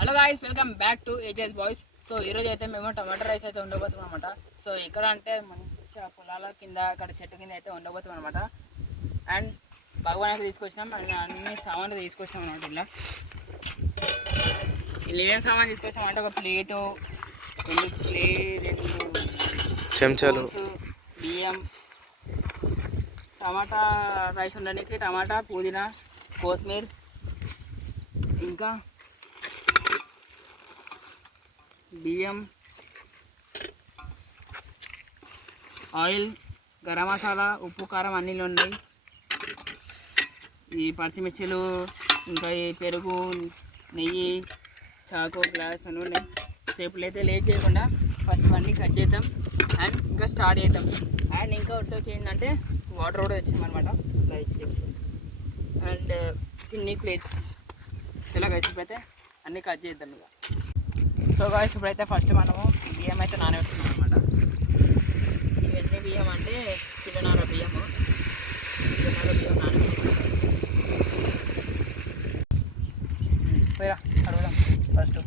Hello guys, welcome back to ages boys. So ఈరోజు అయితే మేము టమాటా రైస్ అయితే ఉండబోతున్నాం అనమాట. సో ఇక్కడ అంటే మంచిగా పొలాల కింద అక్కడ చెట్టు కింద అయితే ఉండబోతున్నాం అనమాట. అండ్ భగవాన్ అయితే తీసుకొచ్చినాం అండ్ అన్ని సామాన్లు తీసుకొచ్చినాం అనమాట. ఇలా ఏమేమి సామాన్ తీసుకొచ్చినాం అంటే ఒక ప్లేటు, రెండు చెంచాలు, బియ్యం, టమాటా రైస్ ఉండడానికి టమాటా, పుదీనా, కొత్తిమీర, ఇంకా బియ్యం, ఆయిల్, గరం మసాలా, ఉప్పు, కారం అన్నీ ఉన్నాయి. ఈ పచ్చిమిర్చిలు, ఇంకా ఈ పెరుగు, నెయ్యి, చాకు, గ్లాస్ అన్నీ ఉన్నాయి. సేపులు అయితే లేట్ చేయకుండా ఫస్ట్ అన్నీ కట్ చేద్దాం అండ్ ఇంకా స్టార్ట్ చేద్దాం. అండ్ ఇంకా వచ్చి ఏంటంటే వాటర్ కూడా తెచ్చామన్నమాట. అండ్ ఇన్ని ప్లేట్స్ ఇలా కలిసిపోతే అన్నీ కట్ చేద్దాం. ఇక సో గాయ్స్, ఇప్పుడైతే ఫస్ట్ మనము బియ్యం అయితే నానబెట్టుకున్నాం అనమాట. ఇవన్నీ బియ్యం అంటే కిలోన్నర బియ్యము, నానబెట్టుకున్నాం. అడుగుదాం ఫస్ట్.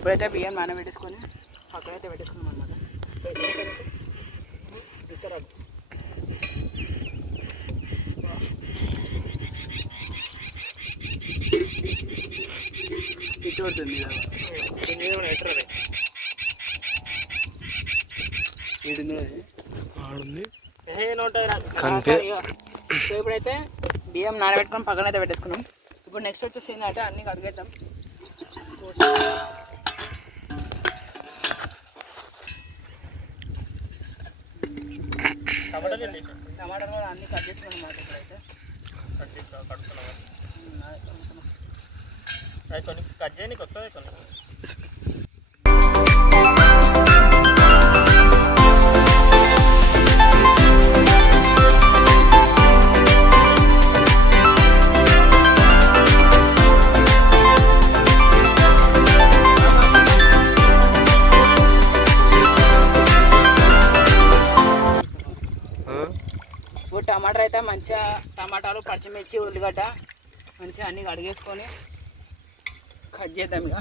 ఇప్పుడైతే బియ్యం నానబెట్టేసుకొని పక్కనైతే పెట్టేసుకున్నాం అనమాట. ఇటు పడుతుంది సో ఇప్పుడైతే బియ్యం నానబెట్టుకొని పక్కనైతే పెట్టేసుకున్నాం. ఇప్పుడు నెక్స్ట్ వచ్చేసి ఏంటంటే అన్నీ కడిగేద్దాం. టమాటాలు కూడా అన్నీ కట్ చేసుకున్నాం మాట. ఇప్పుడైతే కొన్ని కట్ చేయడానికి వస్తుంది కొన్ని. ఇప్పుడు టమాటా అయితే మంచిగా టమాటాలు, పచ్చిమిర్చి, ఉల్లిగడ్డ మంచిగా అన్నీ కడిగేసుకొని కట్ చేద్దాం. ఇక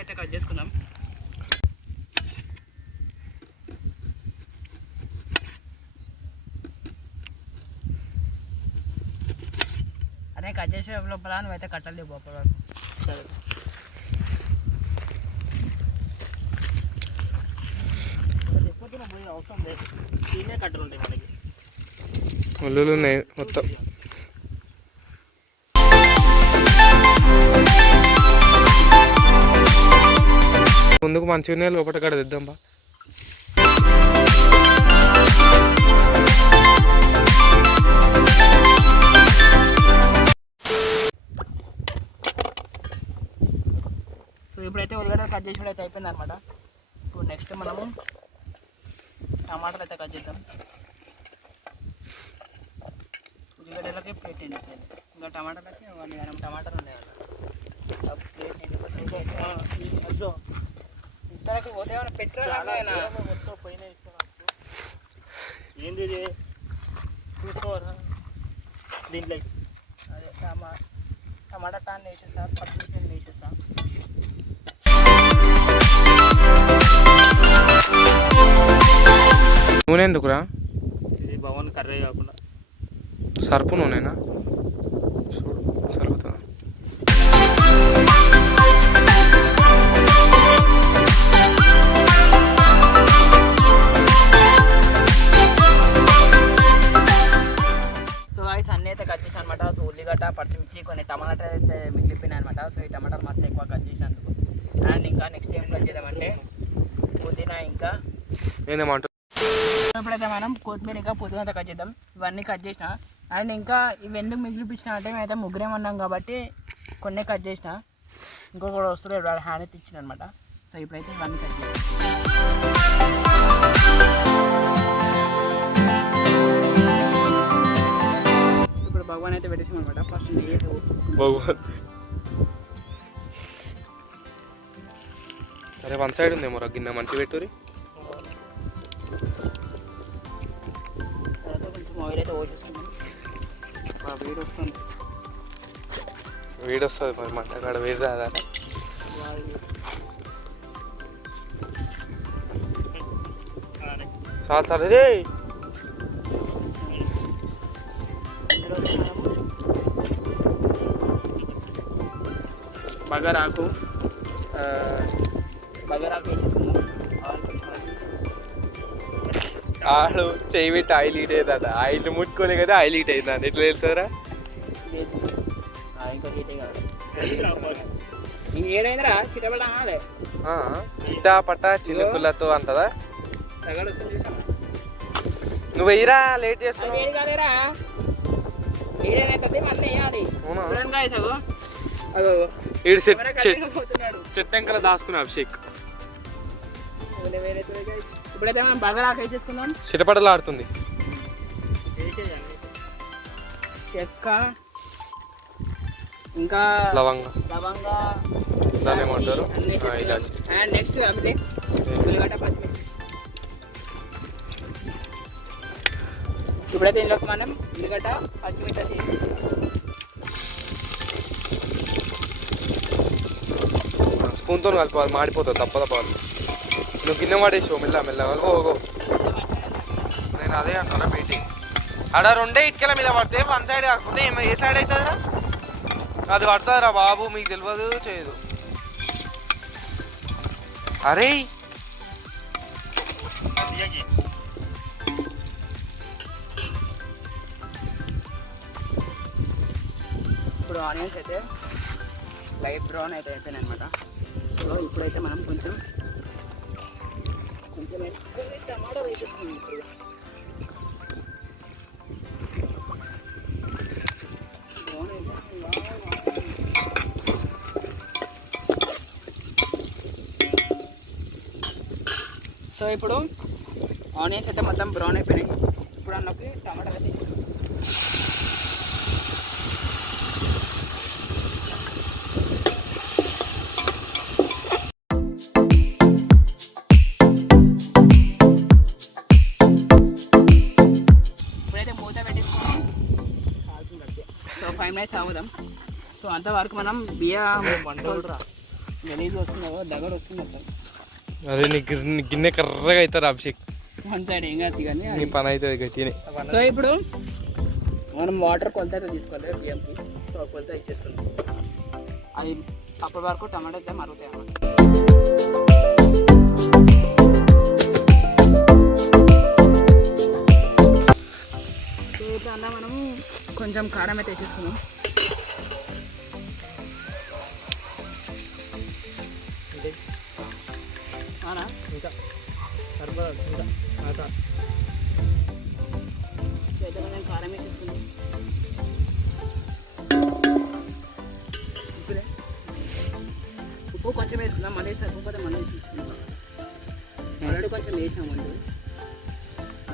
అయితే కట్ చేసుకుందాం. అదే కట్ చేసే లోపల నువ్వైతే కట్టలేదు బాప. సరే, చెప్పొద్దు పోయి అవసరం లేదు. దీన్నే కట్టలు ఉంటాయి మనకి, ముళ్ళు ఉన్నాయి మొత్తం. ముందుకు మంచిగానే లోపల కడ తెద్దాం బా. సో ఇప్పుడైతే ఉల్లిగడ్డ కట్ చేసి అయితే అయిపోయింది అనమాట. ఇప్పుడు నెక్స్ట్ మనము టమాటాలు అయితే కట్ చేద్దాం. ఉల్లిగడ్డలకి ప్లేట్ ఎండిపోయింది, ఇంకా టమాటాలకి టమాటాలు ఉన్నాయి కదా. ప్లేట్ ఎండిపోతుంది. ఇస్తానికి పోతే పెట్రోల్ మొత్తం పైన ఏంది దీంట్లో అదే టమాటా టాన్ వేసేసా, పచ్చిమిర్చి వేసేసా. నూనె ఎందుకురా? ఇది బాగుంది కర్రీ కాకుండా. సర్పు నూనెనా? చూడు సరిపోతుందా? సో గాయ్స్ అన్నీ అయితే కట్ చేసాను అనమాట. సో ఉల్లిగడ్డ, పచ్చిమిర్చి, కొన్ని టమాటా అయితే మిగిలిపోయినాయి అనమాట. సో ఈ టమాటాలు మస్తు ఎక్కువ కట్ చేసినందుకు. అండ్ ఇంకా నెక్స్ట్ ఏం కట్ చేద్దామంటే పుదీనా, ఇంకా ఏందేమంటారు ఇప్పుడైతే మనం కొత్తిమీర ఇంకా పుదీనా కట్ చేద్దాం. ఇవన్నీ కట్ చేసిన. అండ్ ఇంకా ఇవి ఎందుకు మిగిలిపించిన అంటే మేమైతే ముగ్గురేం అన్నాం కాబట్టి కొన్ని కట్ చేసిన. ఇంకొకటి వస్తుంది హ్యాండ్ అయితే ఇచ్చిన అనమాట. సో ఇప్పుడైతే ఇవన్నీ కట్ చేసాం. ఇప్పుడు భగవాన్ అయితే పెట్టేసాం అనమాట. ఫస్ట్ నెయ్యి భగవాన్. అరే వన్ సైడ్ ఉందేమో రా గిన్నె మంచి పెట్టురి. తర్వాత కొంచెం ఆయిల్ అయితే పోసేసుకున్నాం. వేడి వస్తుంది. వేడి వస్తుంది మరి మంట కాడ వేడి రాదా? చాలు చాలు రే. బగారాకు వేసేసుకున్నాం. ఆడు చెయ్యి పెట్టి ఆయిల్ హీట్ అవుతుంది. ఆయిల్ ముట్టుకోలే కదా ఆయిల్ హీట్ అవుతుంది. ఎట్లా తెలుస్తారా? ఇంకా హీటే కాదు. ఏడైందిరా చిట్టపడ అనాలే. చిట్టా పట్ట చినుకులతో అంటదా? తగడు వస్తుంది చూసావా? నువ్వు వెయ్యిరా, లేట్ చేస్తున్నావు. వేడి కాలేరా, వేడైతే మళ్ళీ వేయాలి. సగో అగో ఈడు పోతున్నాడు. చెట్టంకల దాసుకున్నా అభిషేక్. ఇప్పుడైతే మనం బగారాకు వేసేసుకుందాం. చిటపటలు ఆడుతుంది. చెక్క, ఇంకా లవంగా, దాన్ని ఏమంటారు? ఇలాచి. అండ్ నెక్స్ట్ అభితే ఉల్లిగడ్డ, పచ్చిమిర్చి. ఇప్పుడైతే ఇందులోకి మనం ఉల్లిగడ్డ, పచ్చిమిర్చి స్పూన్తో కలుపుకోవాలి, మాడిపోతుంది తప్పదు. నువ్వు గిన్నె వాడేసావు మెల్లగా. ఓ నేను అదే అంటున్నా మీటింగ్. ఆడ రెండే ఇటుకల మీద పడితే వన్ సైడ్ కాకపోతే ఏ సైడ్ అవుతుందిరా? అది పడుతుందిరా బాబు, మీకు తెలియదు చేయదు. అరే ఇప్పుడు ఆనియన్స్ అయితే లైట్ బ్రౌన్ అయితే అయిపోయినాయి అనమాట. సో ఇప్పుడైతే మనం కొంచెం టమాటా వేసేస్తున్నాం. ఇప్పుడు సో ఇప్పుడు ఆనియన్స్ అయితే మొత్తం బ్రౌన్ అయిపోయినాయి. ఇప్పుడు అన్నప్పుడు టమాటా అయితే ఇప్పుడైతే మూత పెట్టేసుకొని 5 minutes ఆగుదాం. సో అంతవరకు మనం బియ్యం గలీజ్ వస్తుందో దగ్గర వస్తుంది మొత్తం. అరే నీ గిన్నె కర్రగా అవుతారు అభిషేక్. వన్ సైడ్ ఏం కాదు కానీ నీ పని అవుతుంది గట్టినే. సో ఇప్పుడు మనం వాటర్ కొలత అయితే తీసుకోవాలి బియ్యంకి. సో కొలత ఇచ్చేసుకుంటాం. అది అప్పటి వరకు టమాటా అయితే మరుగుతాయి అన్నమాట. సో ఇప్పుడు అన్న మనం కొంచెం కారం అయితే వేసేసుకున్నాం. అవునా? ఇంకా సరిపోదు. ఇంకా అయితే కొంచెం కారం వేసేసుకున్నాం. ఇప్పుడే ఉప్పు కొంచెం వేసుకుందాం. మళ్ళీ సరిపోతే మళ్ళీ వేసేసుకుందాం. ఆల్రెడీ కొంచెం వేసాం ముందు.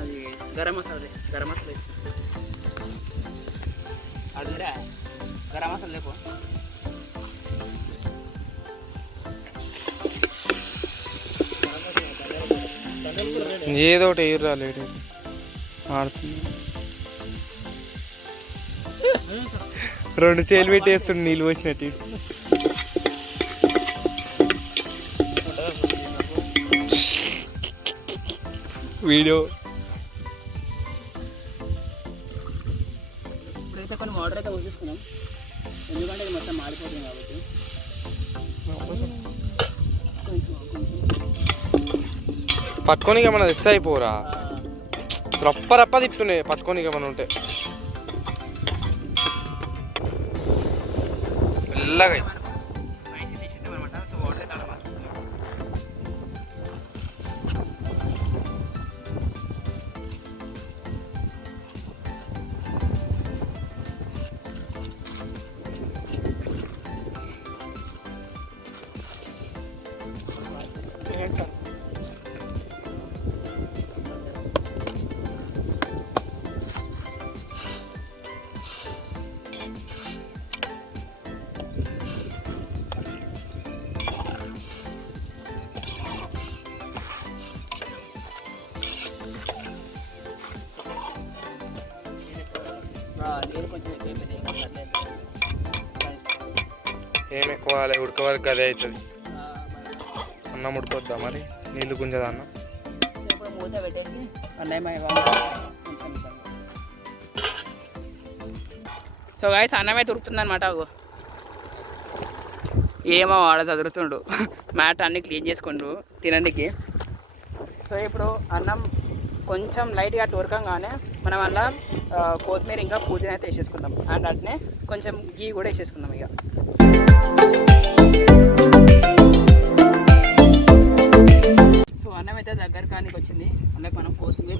అది గరం మసాలా వేసుకుందాం. అడిగిరా గరం మసాలా లేకు. ఏదో ఒకటి ఎయిర్ రాలేడు ఆడుతుంది. 2 చేలు పెట్టేస్తుండు నీళ్ళు పోసినట్టు. వీడియో ఇప్పుడైతే కొన్ని వాటర్ అయితే పోసేసుకున్నాం, ఎందుకంటే ఇది మొత్తం మాడిపోతుంది కాబట్టి. పట్టుకొని మన తెస్తా అయిపోరా, రప్ప రప్ప తిప్పుతున్నాయి పట్టుకొని మన ఉంటే మెల్లగా. రైస్ వేసేసాం అనమాట. సో వాటర్ అయితే అలా మార్చుకున్నాం. నీళ్ళు కొంచెం ఎక్కువ అయిపోయింది. ఏం ఎక్కువ ఉడక వరకు అదే అవుతుంది. అన్నం ఉడుకొద్దా మరి, నీళ్ళు గుంజదా అన్న. ఇప్పుడు మూత పెట్టేసి అన్నయ్య సో గాయస్ అన్నం అయితే ఉడుకుతుంది అనమాట. ఏమో వాడ చదువుతుండు, మ్యాట్ అన్నీ క్లీన్ చేసుకుండు తినందుకి. సో ఇప్పుడు అన్నం కొంచెం లైట్గా ఉడకంగానే మనం అలా కొత్తిమీర ఇంకా పుదీనా అయితే వేసేసుకుందాం. అండ్ అట్నే కొంచెం గీ కూడా వేసేసుకుందాం. ఇక సో అన్నం అయితే దగ్గర కానీ వచ్చింది. అందుకే మనం కొత్తిమీర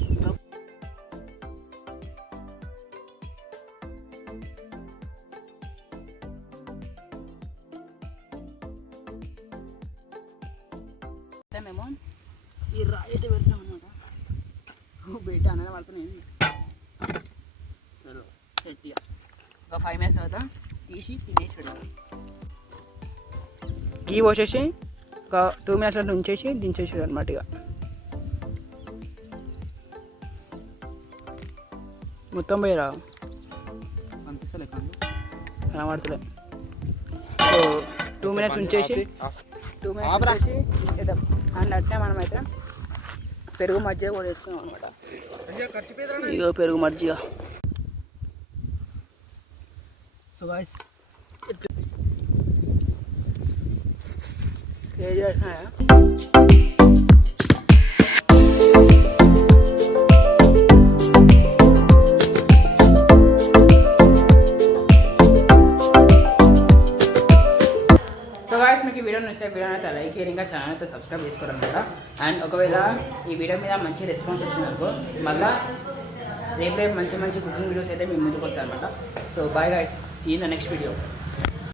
మేము ఈ రాయి అయితే పెడతాం అనమాట. బయట అన్నది పడుతున్నాయి. సరే గట్టిగా ఒక 5 minutes తర్వాత తీసి తినేసి పెడతాం. గీ పోసేసి ఒక 2 minutes అట్లా ఉంచేసి దించేసి అనమాట. ఇక మొత్తం పోయి రా అనిపిస్తలే కనబడతలే. సో 2 minutes ఉంచేసి 2 minutes ఉంచేసి వేద్దాం. అండ్ అట్నే మనమైతే పెరుగు మజ్జిగ కూడా వేసుకున్నాం అనమాట. ఇగో పెరుగు మజ్జిగ. సో గాయ్స్ ఏది చేసినాయా మీకు వీడియో నచ్చితే వీడియో అయితే లైక్ చేయండి, ఇంకా ఛానల్ అయితే సబ్స్క్రైబ్ చేసుకోవాలన్నమాట. అండ్ ఒకవేళ ఈ వీడియో మీద మంచి రెస్పాన్స్ వచ్చిందనుకో మళ్ళీ రేపు మంచి మంచి కుకింగ్ వీడియోస్ అయితే మేము ముందుకు వస్తాయి అనమాట. So bye guys, see in the next video.